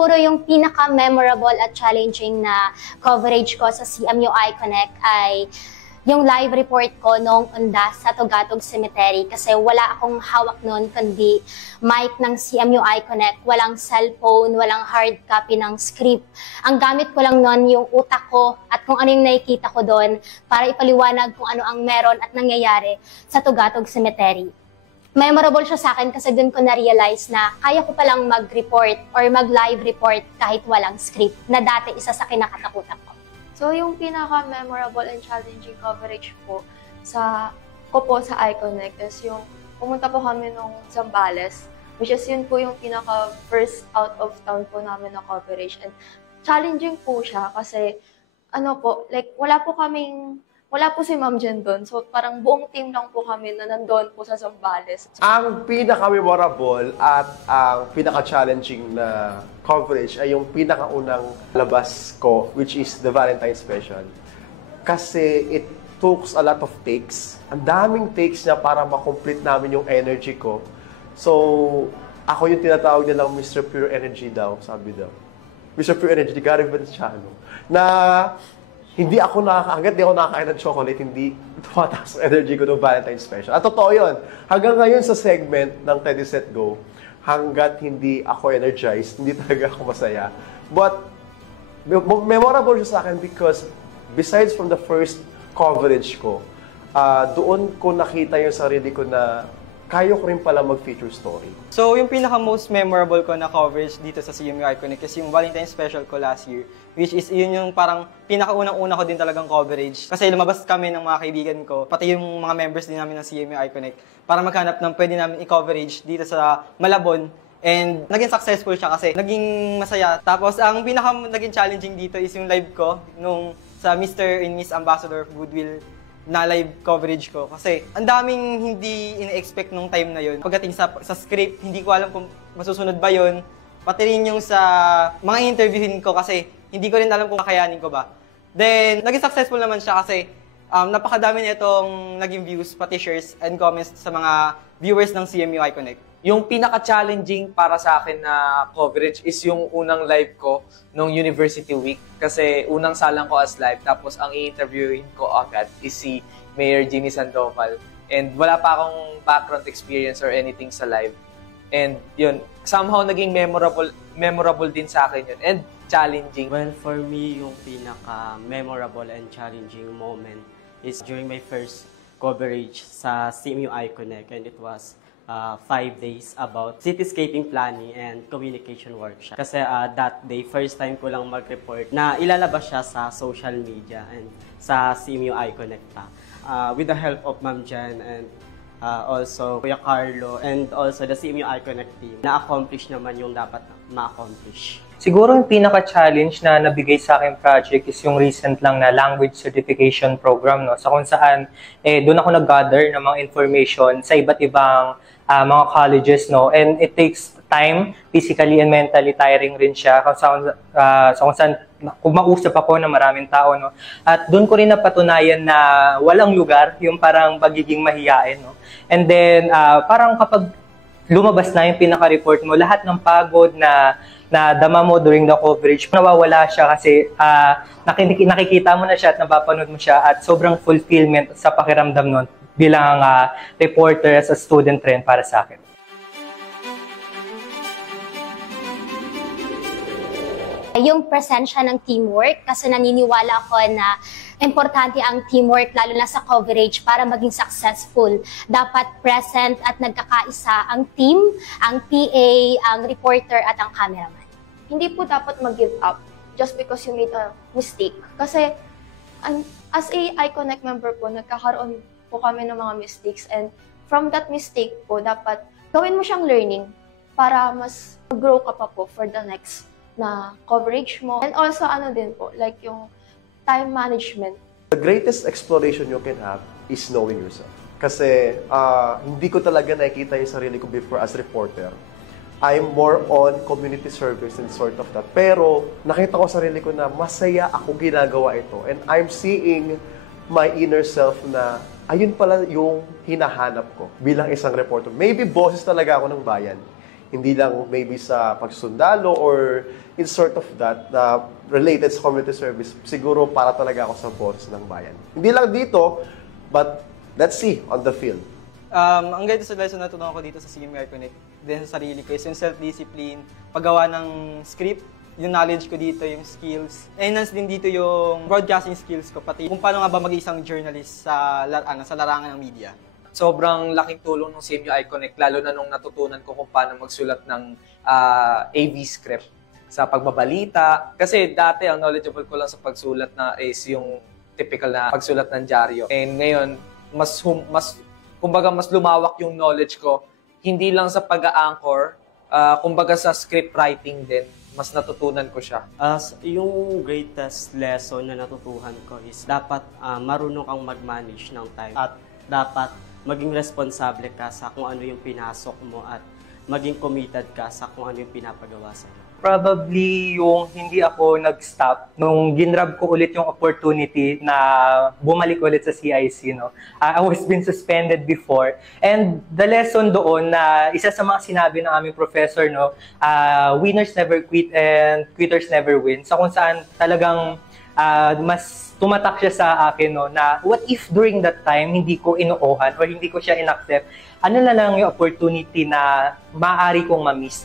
Siguro yung pinaka-memorable at challenging na coverage ko sa CMUI Connect ay yung live report ko noong Undas sa Tugatog Cemetery kasi wala akong hawak noon kundi mic ng CMUI Connect. Walang cellphone, walang hard copy ng script. Ang gamit ko lang noon yung utak ko at kung ano yung nakikita ko doon para ipaliwanag kung ano ang meron at nangyayari sa Tugatog Cemetery. Memorable siya sa akin kasi doon ko na-realize na kaya ko palang mag-report or mag-live report kahit walang script na dati isa sa kinakatakutan ko. So, yung pinaka-memorable and challenging coverage po sa iConnect is yung pumunta po kami nung Zambales, which is yun po yung pinaka-first out of town po namin na coverage. And challenging po siya kasi wala po si Ma'am Jen doon. So, parang buong team lang po kami na nandoon po sa Zambales. Ang pinaka-memorable at ang pinaka-challenging na coverage ay yung pinakaunang labas ko, which is the Valentine's Special. Kasi it took a lot of takes. Ang daming takes niya para makomplete namin yung energy ko. So, ako yung tinatawag nilang Mr. Pure Energy daw, sabi daw. Mr. Pure Energy, Gary Valenciano. Na hanggat di ako nakakain ng chocolate, hindi tumataas ang energy ko ng Valentine's Special. At totoo yun. Hanggang ngayon sa segment ng Teddy Set Go, hanggat hindi ako energized, hindi talaga ako masaya. But, memorable siya sa akin because besides from the first coverage ko, doon ko nakita yung sarili ko na kaya ko rin pala mag-feature story. So, yung pinaka-most memorable ko na coverage dito sa CMUI Connect is yung Valentine's Special ko last year, which is yun yung parang pinakaunang-una ko din talagang coverage. Kasi lumabas kami ng mga kaibigan ko, pati yung mga members din namin ng CMUI Connect, para maghanap ng pwede namin i-coverage dito sa Malabon. And naging successful siya kasi naging masaya. Tapos, ang naging challenging dito is yung live ko nung sa Mr. and Miss Ambassador of Goodwill na live coverage ko. Kasi ang daming hindi ina-expect nung time na yun. Pagdating sa script, hindi ko alam kung masusunod ba yun. Pati rin yung sa mga interviewin ko kasi hindi ko rin alam kung kakayanin ko ba. Then, naging successful naman siya kasi napakadami na itong naging views, pati shares and comments sa mga viewers ng CMUI Connect. Yung pinaka-challenging para sa akin na coverage is yung unang live ko nung University Week. Kasi unang salang ko as live, tapos ang i-interviewin ko agad is si Mayor Jimmy Sandoval. And wala pa akong background experience or anything sa live. And yun, somehow naging memorable din sa akin yun. And challenging. Well, for me, yung pinaka-memorable and challenging moment is during my first coverage sa CMUI Connect. And it was 5 days about cityscaping planning and communication workshop. Kasi that day, first time ko lang mag-report na ilalabas siya sa social media and sa CMUI Connect pa. With the help of Ma'am Jan and also Kuya Carlo and also the CMUI Connect team, na-accomplish naman yung dapat ma-accomplish. Siguro yung pinaka-challenge na nabigay sa akin project is yung recent lang na language certification program, no? Sa kung saan, doon ako nag-gather ng mga information sa iba't ibang mga colleges, no? And it takes time, physically and mentally tiring rin siya. Kung saan kumausap ako ng maraming tao, no? At doon ko rin napatunayan na walang lugar, yung parang pagiging mahiyain, no? And then, parang kapag lumabas na yung pinaka-report mo, lahat ng pagod na dama mo during the coverage, nawawala siya kasi nakikita mo na siya at napapanood mo siya at sobrang fulfillment sa pakiramdam nun bilang reporter as a student rin para sa akin. Yung presensya ng teamwork kasi naniniwala ako na importante ang teamwork lalo na sa coverage para maging successful. Dapat present at nagkakaisa ang team, ang PA, ang reporter at ang cameraman. Hindi po dapat mag-give up just because you made a mistake. Kasi as a iConnect member po, nagkakaroon po kami ng mga mistakes and from that mistake po, dapat gawin mo siyang learning para mas mag-grow ka pa po for the next na coverage mo. And also, din po, like yung time management. The greatest exploration you can have is knowing yourself. Kasi hindi ko talaga nakikita yung sarili ko before as reporter. I'm more on community service and sort of that. Pero nakita ko sarili ko na masaya ako ginagawa ito. And I'm seeing my inner self na ayun pala yung hinahanap ko bilang isang reporter. Maybe boses talaga ako ng bayan. hindi lang maybe sa pagsundalo or in sort of that na related sa community service, siguro para talaga ako sa force ng bayan. Hindi lang dito, but let's see on the field. Ang ganito sa lesson na natutunan ko dito sa CMU Connect, din sa sarili ko, is yung self-discipline, paggawa ng script, yung knowledge ko dito, yung skills. Enhance din dito yung broadcasting skills ko, pati kung paano nga ba maging isang journalist sa larangan ng media. Sobrang laking tulong ng CMU Connect, lalo na nung natutunan ko kung paano magsulat ng AV script sa pagbabalita. Kasi dati, ang knowledgeable ko lang sa pagsulat na is yung typical na pagsulat ng dyaryo. And ngayon, kumbaga mas lumawak yung knowledge ko, hindi lang sa pag-a-anchor, kumbaga sa script writing din, mas natutunan ko siya. Yung greatest lesson na natutuhan ko is dapat marunong kang mag-manage ng time at dapat maging responsable ka sa kung ano yung pinasok mo at maging committed ka sa kung ano yung pinapagawa sa'yo. Probably yung hindi ako nag-stop nung ginrab ko ulit yung opportunity na bumalik ulit sa CIC, no. I was been suspended before, and the lesson doon na isa sa mga sinabi ng aming professor, no, winners never quit and quitters never win. So kung saan talagang mas tumatak siya sa akin, no, na what if during that time hindi ko inuohan or hindi ko siya inaccept, ano na lang yung opportunity na maaari kong ma-miss.